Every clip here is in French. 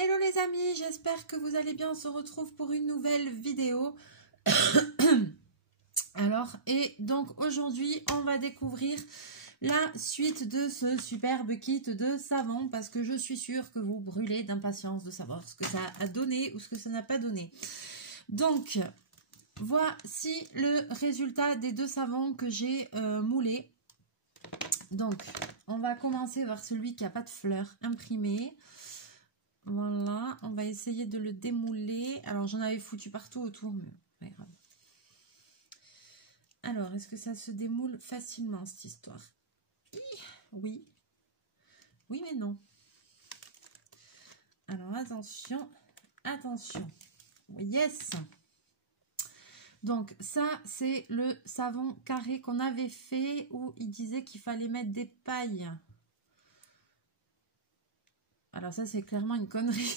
Hello les amis, j'espère que vous allez bien. On se retrouve pour une nouvelle vidéo. Alors, et donc aujourd'hui, on va découvrir la suite de ce superbe kit de savon parce que je suis sûre que vous brûlez d'impatience de savoir ce que ça a donné ou ce que ça n'a pas donné. Donc, voici le résultat des deux savons que j'ai moulés. Donc, on va commencer par celui qui n'a pas de fleurs imprimées. Voilà, on va essayer de le démouler. Alors, j'en avais foutu partout autour, mais pas grave. Alors, est-ce que ça se démoule facilement, cette histoire? Oui. Oui, mais non. Alors, attention. Attention. Yes! Donc, ça, c'est le savon carré qu'on avait fait où il disait qu'il fallait mettre des pailles. Alors ça, c'est clairement une connerie.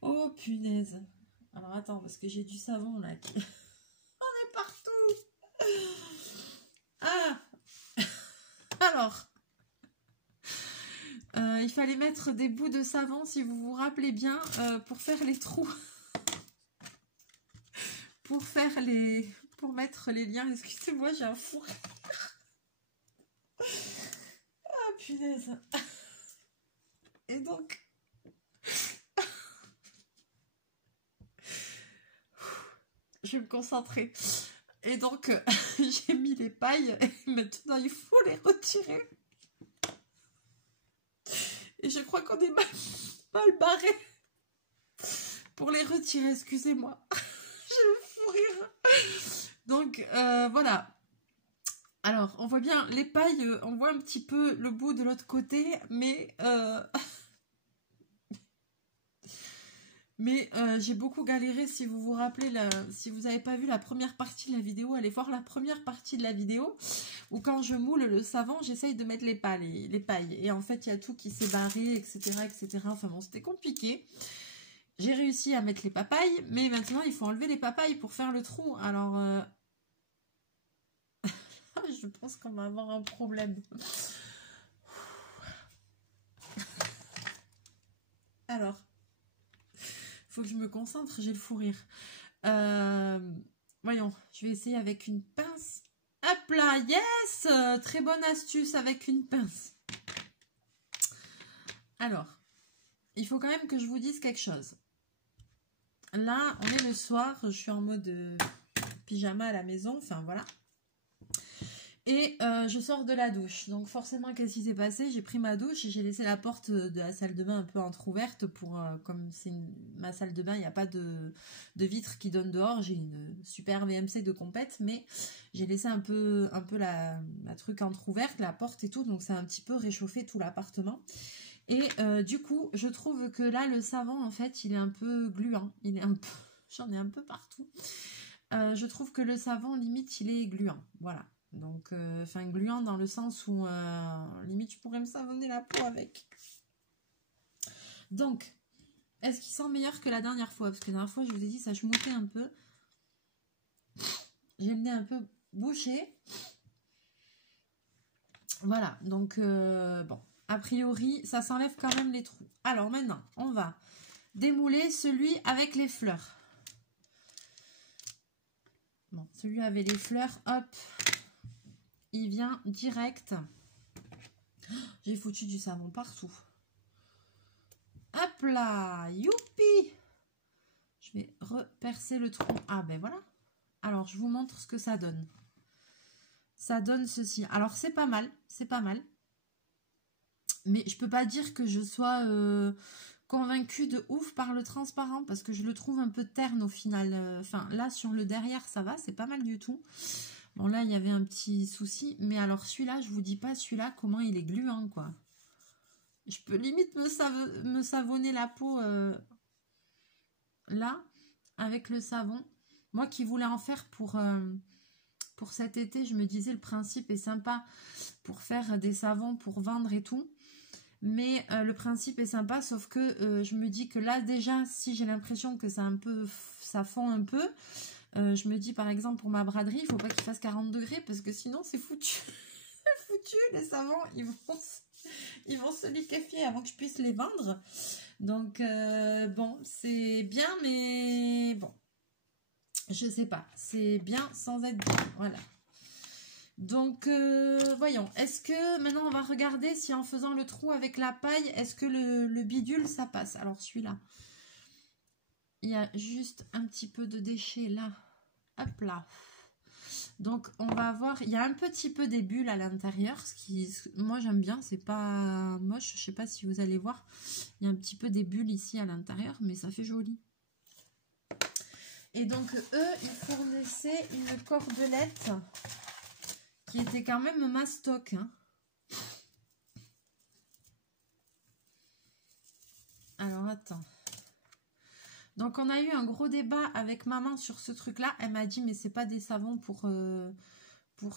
Oh, punaise. Alors, attends, parce que j'ai du savon, là. On est partout. Ah. Alors. Il fallait mettre des bouts de savon, si vous vous rappelez bien, pour faire les trous. Pour mettre les liens. Excusez-moi, j'ai un four. Ah, punaise. Et donc... Je vais me concentrer. Et donc, j'ai mis les pailles. Et maintenant, il faut les retirer. Et je crois qu'on est mal barré pour les retirer. Excusez-moi. J'ai le fou rire. Donc, voilà. Alors, on voit bien les pailles, on voit un petit peu le bout de l'autre côté, mais j'ai beaucoup galéré. Si vous vous rappelez, si vous n'avez pas vu la première partie de la vidéo, allez voir la première partie de la vidéo où quand je moule le savon, j'essaye de mettre les pailles. Et en fait, il y a tout qui s'est barré, etc., etc. Enfin bon, c'était compliqué. J'ai réussi à mettre les papayes, mais maintenant, il faut enlever les papayes pour faire le trou. Alors... je pense qu'on va avoir un problème. Alors, faut que je me concentre, j'ai le fou rire. Voyons, je vais essayer avec une pince. Hop là, yes! Très bonne astuce avec une pince. Alors, il faut quand même que je vous dise quelque chose. Là, on est le soir, je suis en mode pyjama à la maison, enfin voilà. Et je sors de la douche. Donc forcément, qu'est-ce qui s'est passé? J'ai pris ma douche et j'ai laissé la porte de la salle de bain un peu entrouverte pour, comme c'est ma salle de bain, il n'y a pas de vitre qui donne dehors. J'ai une super VMC de compète, mais j'ai laissé un peu la truc entrouverte, la porte et tout. Donc ça a un petit peu réchauffé tout l'appartement. Et du coup, je trouve que là, le savon, en fait, il est un peu gluant. Il est un peu... J'en ai un peu partout. Je trouve que le savon, limite, il est gluant. Voilà. Donc, enfin, gluant dans le sens où, limite, je pourrais me savonner la peau avec. Donc, est-ce qu'il sent meilleur que la dernière fois? Parce que la dernière fois, je vous ai dit, ça chemoutait un peu. J'ai le nez un peu bouché. Voilà, donc, bon, a priori, ça s'enlève quand même les trous. Alors, maintenant, on va démouler celui avec les fleurs. Bon, celui avec les fleurs, hop. Il vient direct. J'ai foutu du savon partout. Hop là, youpi! Je vais repercer le trou. Ah ben voilà. Alors, je vous montre ce que ça donne. Ça donne ceci. Alors, c'est pas mal. C'est pas mal. Mais je peux pas dire que je sois convaincue de ouf par le transparent. Parce que je le trouve un peu terne au final. Enfin, là, sur le derrière, ça va. C'est pas mal du tout. Bon, là, il y avait un petit souci. Mais alors, celui-là, je vous dis pas, celui-là, comment il est gluant, quoi. Je peux limite me savonner la peau là, avec le savon. Moi qui voulais en faire pour cet été, je me disais le principe est sympa pour faire des savons, pour vendre et tout. Mais le principe est sympa, sauf que je me dis que là, déjà, si j'ai l'impression que ça fond un peu... je me dis par exemple pour ma braderie, il faut pas qu'il fasse 40 degrés parce que sinon c'est foutu. foutus, les savons, ils vont se liquéfier avant que je puisse les vendre. Donc, bon, c'est bien, mais bon, je sais pas. C'est bien sans être bien, voilà. Donc, voyons. Est-ce que, maintenant, on va regarder si en faisant le trou avec la paille, est-ce que le bidule, ça passe? Alors, celui-là, il y a juste un petit peu de déchets là. Hop là. Donc, on va avoir, il y a un petit peu des bulles à l'intérieur, ce qui, moi, j'aime bien, c'est pas moche, je sais pas si vous allez voir. Il y a un petit peu des bulles ici à l'intérieur, mais ça fait joli. Et donc, eux, ils fournissaient une cordelette qui était quand même mastoc, hein. Alors, attends. Donc, on a eu un gros débat avec maman sur ce truc-là. Elle m'a dit, mais c'est pas des savons pour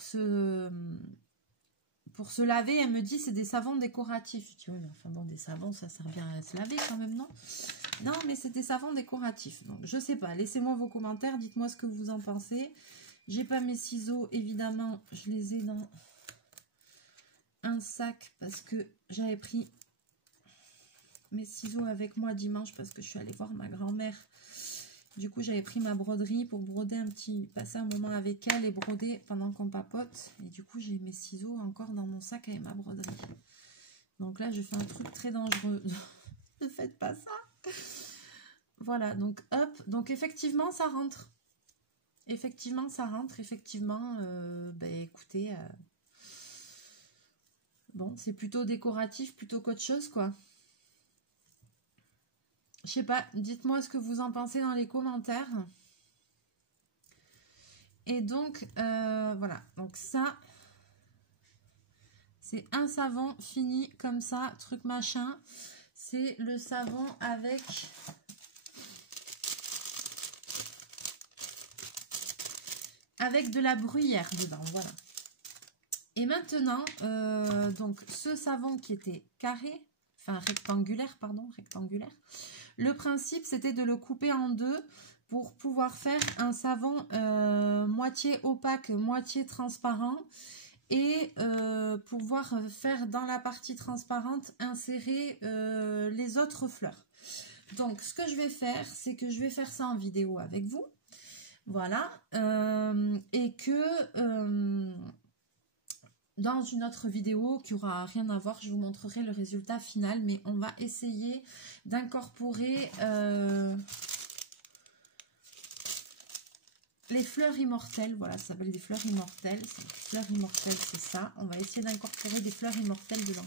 se laver. Elle me dit, c'est des savons décoratifs. Je dis, oui, mais enfin bon, des savons, ça sert bien à se laver quand même, non? Non, mais c'est des savons décoratifs. Donc, je sais pas. Laissez-moi vos commentaires. Dites-moi ce que vous en pensez. J'ai pas mes ciseaux, évidemment. Je les ai dans un sac parce que j'avais pris mes ciseaux avec moi dimanche parce que je suis allée voir ma grand-mère. Du coup, j'avais pris ma broderie pour broder passer un moment avec elle et broder pendant qu'on papote. Et du coup, j'ai mes ciseaux encore dans mon sac avec ma broderie. Donc là, je fais un truc très dangereux. Ne faites pas ça. Voilà, donc hop. Donc effectivement, ça rentre. Effectivement, ça rentre. Effectivement, ben écoutez, bon, c'est plutôt décoratif plutôt qu'autre chose, quoi. Je sais pas, dites-moi ce que vous en pensez dans les commentaires. Et donc, voilà. Donc ça, c'est un savon fini comme ça, truc machin. C'est le savon avec... avec de la bruyère dedans, voilà. Et maintenant, donc ce savon qui était carré, enfin rectangulaire, pardon, rectangulaire. Le principe, c'était de le couper en deux pour pouvoir faire un savon moitié opaque, moitié transparent et pouvoir faire dans la partie transparente, insérer les autres fleurs. Donc, ce que je vais faire, c'est que je vais faire ça en vidéo avec vous. Voilà. Et que... dans une autre vidéo qui aura rien à voir, je vous montrerai le résultat final, mais on va essayer d'incorporer les fleurs immortelles. Voilà, ça s'appelle des fleurs immortelles. Les fleurs immortelles, c'est ça. On va essayer d'incorporer des fleurs immortelles dedans.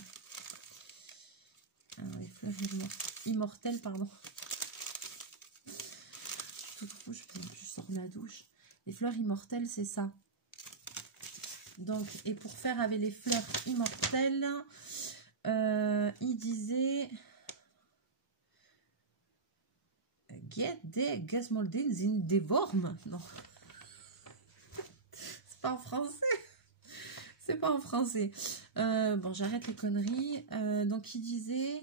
Alors, les fleurs immortelles, pardon. Je suis toute rouge, je sors de la douche. Les fleurs immortelles, c'est ça. Donc, et pour faire avec les fleurs immortelles, il disait Get the Gasmoldins in the Worm. Non, c'est pas en français. C'est pas en français. Bon, j'arrête les conneries. Donc, il disait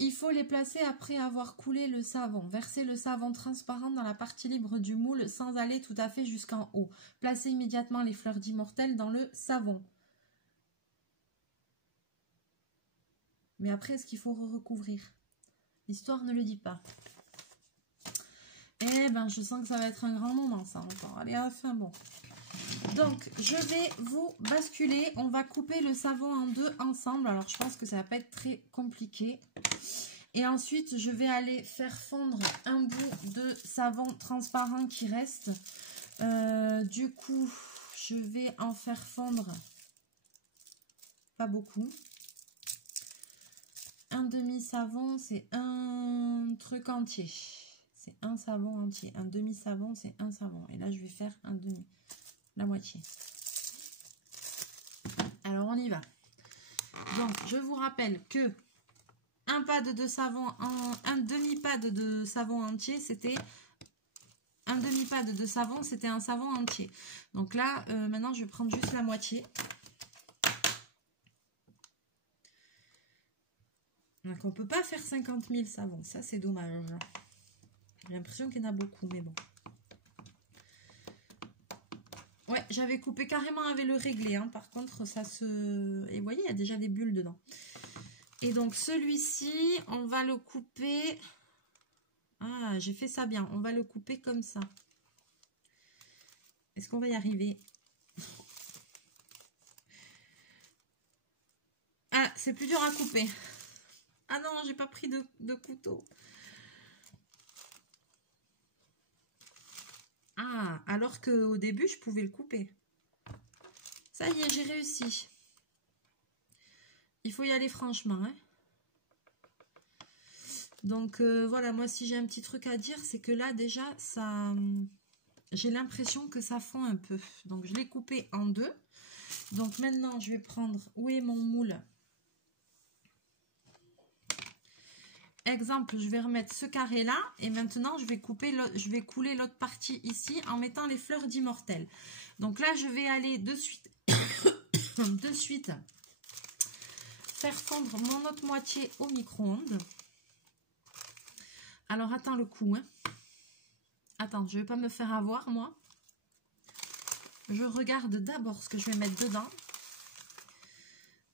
il faut les placer après avoir coulé le savon. Versez le savon transparent dans la partie libre du moule sans aller tout à fait jusqu'en haut. Placez immédiatement les fleurs d'immortelle dans le savon. Mais après, est-ce qu'il faut recouvrir? L'histoire ne le dit pas. Eh ben, je sens que ça va être un grand moment, ça encore. Allez, enfin bon. Donc, je vais vous basculer. On va couper le savon en deux ensemble. Alors, je pense que ça va pas être très compliqué. Et ensuite, je vais aller faire fondre un bout de savon transparent qui reste. Du coup, je vais en faire fondre pas beaucoup. Un demi-savon, c'est un truc entier. C'est un savon entier. Un demi-savon, c'est un savon. Et là, je vais faire un demi. La moitié. Alors, on y va. Donc, je vous rappelle que un pad de savon, un demi-pad de savon entier, c'était un demi-pad de savon, c'était un savon entier. Donc là, maintenant, je vais prendre juste la moitié. Donc, on ne peut pas faire 50 000 savons. Ça, c'est dommage. J'ai l'impression qu'il y en a beaucoup, mais bon. Ouais, j'avais coupé carrément avec le réglé. Hein. Par contre, ça se... Et vous voyez, il y a déjà des bulles dedans. Et donc, celui-ci, on va le couper... Ah, j'ai fait ça bien. On va le couper comme ça. Est-ce qu'on va y arriver? Ah, c'est plus dur à couper. Ah non, j'ai pas pris de couteau. Ah, alors qu'au début, je pouvais le couper. Ça y est, j'ai réussi. Il faut y aller franchement. Hein. Donc, voilà, moi, si j'ai un petit truc à dire, c'est que là, déjà, ça... J'ai l'impression que ça fond un peu. Donc, je l'ai coupé en deux. Donc, maintenant, je vais prendre... Où est mon moule? Exemple, je vais remettre ce carré là et maintenant je vais couler l'autre partie ici en mettant les fleurs d'immortel. Donc là, je vais aller de suite, faire fondre mon autre moitié au micro-ondes. Alors attends le coup, hein. Attends, je vais pas me faire avoir moi. Je regarde d'abord ce que je vais mettre dedans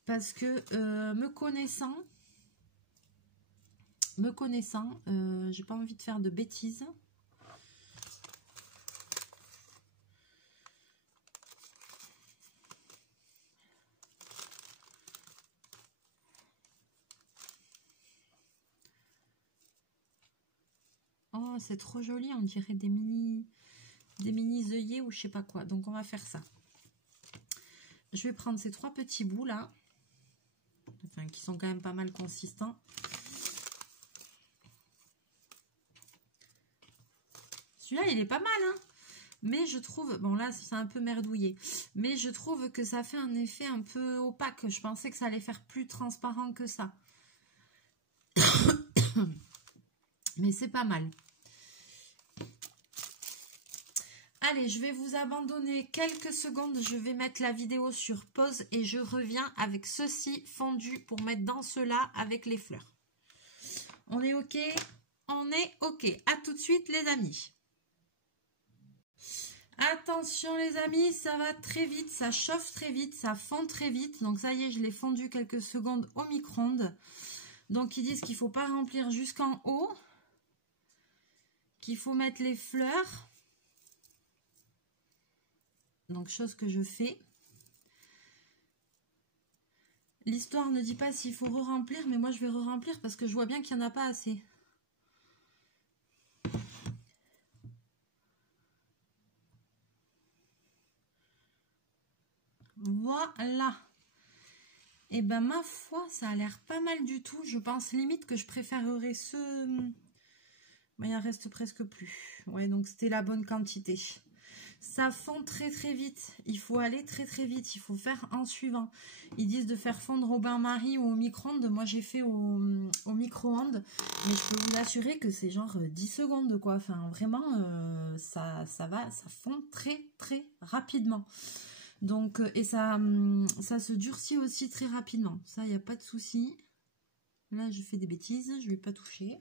parce que me connaissant, j'ai pas envie de faire de bêtises. Oh, c'est trop joli, on dirait des mini œillets ou je sais pas quoi. Donc on va faire ça. Je vais prendre ces trois petits bouts là, enfin qui sont quand même pas mal consistants. Celui-là, il est pas mal, hein. Mais je trouve, bon là, c'est un peu merdouillé. Mais je trouve que ça fait un effet un peu opaque. Je pensais que ça allait faire plus transparent que ça. Mais c'est pas mal. Allez, je vais vous abandonner quelques secondes. Je vais mettre la vidéo sur pause et je reviens avec ceci fondu pour mettre dans cela avec les fleurs. On est OK? On est OK. À tout de suite, les amis. Attention les amis, ça va très vite, ça chauffe très vite, ça fond très vite. Donc ça y est, je l'ai fondu quelques secondes au micro-ondes. Donc ils disent qu'il ne faut pas remplir jusqu'en haut, qu'il faut mettre les fleurs. Donc chose que je fais. L'histoire ne dit pas s'il faut re-remplir, mais moi je vais re-remplir parce que je vois bien qu'il n'y en a pas assez. Voilà. Et ben ma foi, ça a l'air pas mal du tout. Je pense limite que je préférerais ce... Mais il en reste presque plus. Ouais, donc c'était la bonne quantité. Ça fond très très vite. Il faut aller très très vite. Il faut faire en suivant. Ils disent de faire fondre au bain-marie ou au micro-ondes. Moi j'ai fait au micro-ondes. Mais je peux vous assurer que c'est genre 10 secondes quoi. Enfin vraiment, ça fond très très rapidement. Donc, et ça se durcit aussi très rapidement. Ça, il n'y a pas de souci. Là, je fais des bêtises. Je ne vais pas toucher.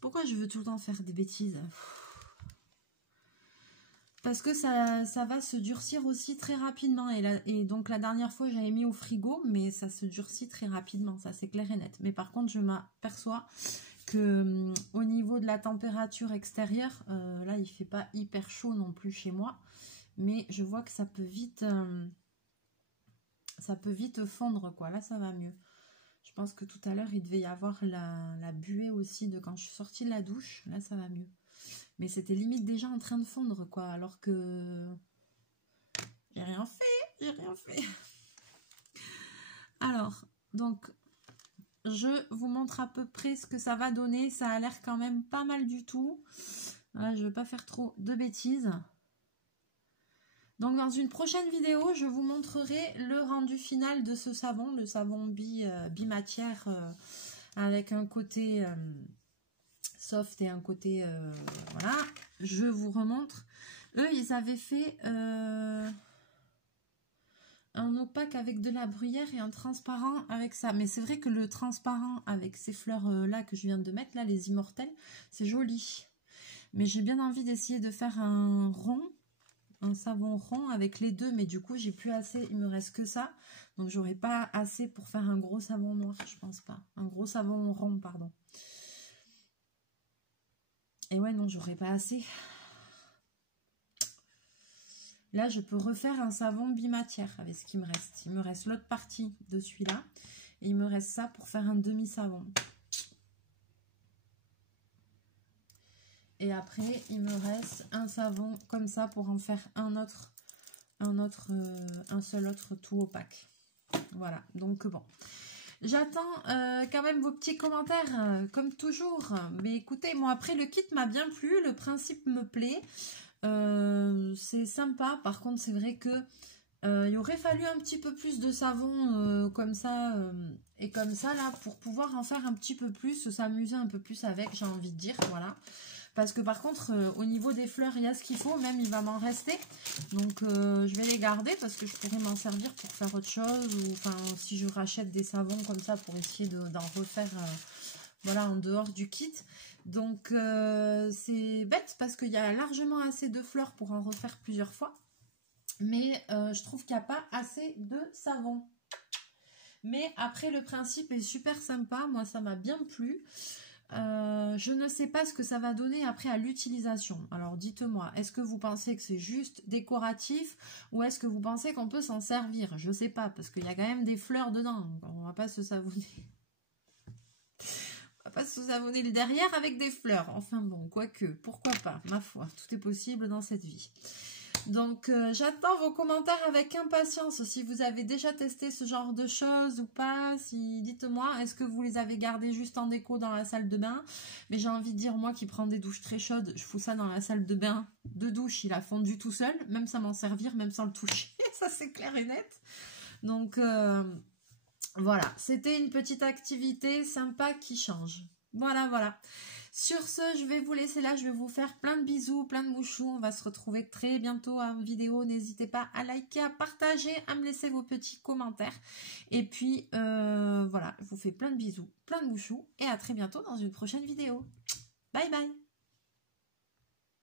Pourquoi je veux tout le temps faire des bêtises? Parce que ça va se durcir aussi très rapidement. Et donc, la dernière fois, j'avais mis au frigo, mais ça se durcit très rapidement. Ça, c'est clair et net. Mais par contre, je m'aperçois que au niveau de la température extérieure, là, il ne fait pas hyper chaud non plus chez moi. Mais je vois que ça peut vite fondre, quoi. Là, ça va mieux. Je pense que tout à l'heure, il devait y avoir la buée aussi de quand je suis sortie de la douche. Là, ça va mieux. Mais c'était limite déjà en train de fondre, quoi. Alors que j'ai rien fait. Alors, donc, je vous montre à peu près ce que ça va donner. Ça a l'air quand même pas mal du tout. Voilà, je ne vais pas faire trop de bêtises. Donc dans une prochaine vidéo, je vous montrerai le rendu final de ce savon, le savon bimatière avec un côté soft et un côté voilà. Je vous remontre. Eux, ils avaient fait un opaque avec de la bruyère et un transparent avec ça. Mais c'est vrai que le transparent avec ces fleurs là que je viens de mettre, là, les immortelles, c'est joli. Mais j'ai bien envie d'essayer de faire un rond. un savon rond avec les deux, mais du coup j'ai plus assez, il me reste que ça, donc j'aurai pas assez pour faire un gros savon noir, je pense pas, un gros savon rond, pardon. Et ouais, non, j'aurai pas assez. Là, je peux refaire un savon bimatière avec ce qui me reste. Il me reste l'autre partie de celui-là. Et il me reste ça pour faire un demi-savon. Et après, il me reste un savon comme ça pour en faire un seul autre tout opaque. Voilà, donc bon. J'attends quand même vos petits commentaires, comme toujours. Mais écoutez, moi après, le kit m'a bien plu, le principe me plaît. C'est sympa, par contre c'est vrai que il aurait fallu un petit peu plus de savon comme ça et comme ça là pour pouvoir en faire un petit peu plus, s'amuser un peu plus avec, j'ai envie de dire, voilà. Parce que par contre au niveau des fleurs il y a ce qu'il faut, même il va m'en rester, donc je vais les garder parce que je pourrais m'en servir pour faire autre chose, ou enfin si je rachète des savons comme ça pour essayer d'en refaire voilà, en dehors du kit. Donc c'est bête parce qu'il y a largement assez de fleurs pour en refaire plusieurs fois. Mais je trouve qu'il n'y a pas assez de savon. Mais après, le principe est super sympa. Moi, ça m'a bien plu. Je ne sais pas ce que ça va donner après à l'utilisation. Alors dites-moi, est-ce que vous pensez que c'est juste décoratif ou est-ce que vous pensez qu'on peut s'en servir? Je ne sais pas, parce qu'il y a quand même des fleurs dedans. Donc on ne va pas se savonner. Pas se savonner le derrière avec des fleurs. Enfin bon, quoique, pourquoi pas, ma foi, tout est possible dans cette vie. Donc j'attends vos commentaires avec impatience. Si vous avez déjà testé ce genre de choses ou pas, si dites-moi, est-ce que vous les avez gardés juste en déco dans la salle de bain? Mais j'ai envie de dire, moi qui prends des douches très chaudes, je fous ça dans la salle de bain de douche, il a fondu tout seul, même sans m'en servir, même sans le toucher, ça c'est clair et net. Donc voilà, c'était une petite activité sympa qui change. Voilà, voilà. Sur ce, je vais vous laisser là. Je vais vous faire plein de bisous, plein de mouchous. On va se retrouver très bientôt en vidéo. N'hésitez pas à liker, à partager, à me laisser vos petits commentaires. Et puis, voilà, je vous fais plein de bisous, plein de mouchous. Et à très bientôt dans une prochaine vidéo. Bye bye.